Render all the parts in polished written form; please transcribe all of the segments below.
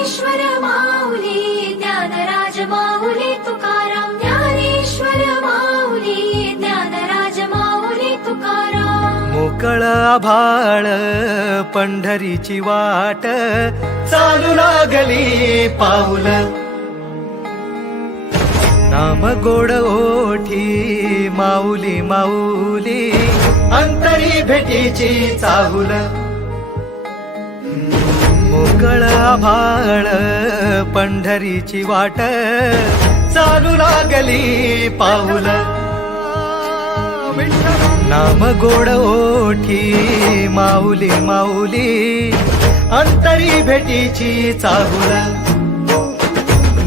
ज्ञानेश्वर माऊली ज्ञानराज माऊली तुकाराम ज्ञानेश्वर माऊली ज्ञानराज माऊली तुकाराम मोकळ आभाळ पंढरीची वाट चालू लागली पाऊल नाम गोड ओठी माऊली माऊली अंतरी भेटीची चाहुल मोकळ आभाळ पंढरीची वाट चालू लागली पाऊल नाम गोड ओठी माऊली माऊली अंतरी भेटीची चाहुल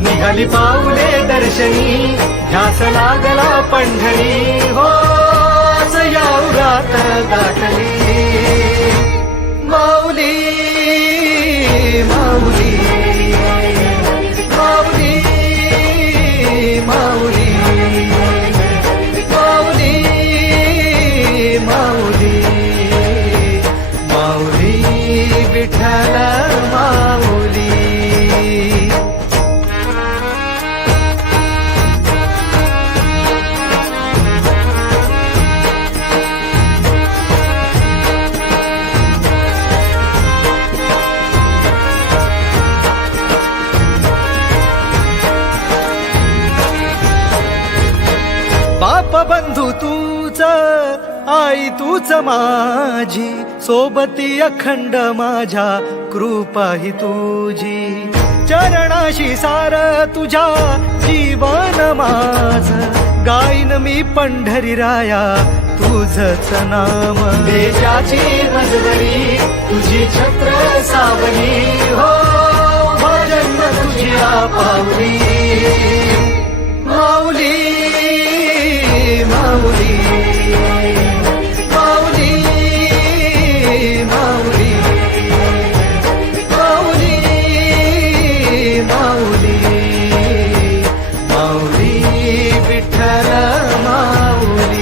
निघाली पाऊले दर्शनी ध्यास लागला पंढरी हो या उरात गाठली माऊली माऊली माऊली माऊली माऊली माऊली माऊली विठ्ठल माऊली बाप बंधू तूच आई तूच माझी सोबती अखंड माझ्या कृपा ही तुझी चरणाशी सार तुझ्या जीवन माझ गाईन मी पंढरी राया तुझच नाम देशाची मजबरी तुझी छत्र सावली हो भजन तुझ्या पावली माऊली माऊली माऊली माऊली माऊली माऊली माऊली विठ्ठल माऊली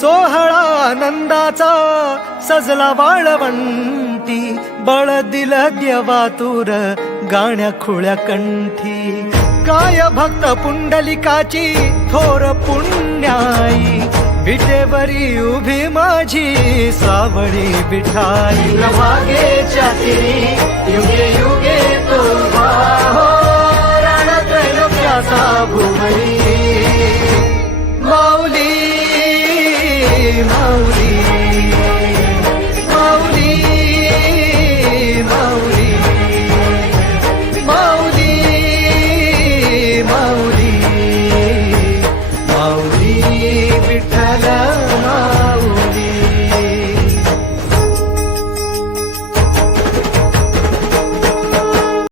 सोहळा आनंदाचा सजला वाळवंटी बळ दिल देवातुर गाण्या खुळ्या कंठी काय भक्त पुंडलिकाची थोर पुण्याई विटेवरी उभी माझी सावळी विठाई प्रभागेच्या तिरी युगे युगे तो उभा हो रणत्रैलोक्याचा भुवरी माऊली माऊली माऊली माऊली माऊली माऊली माऊली विठ्ठल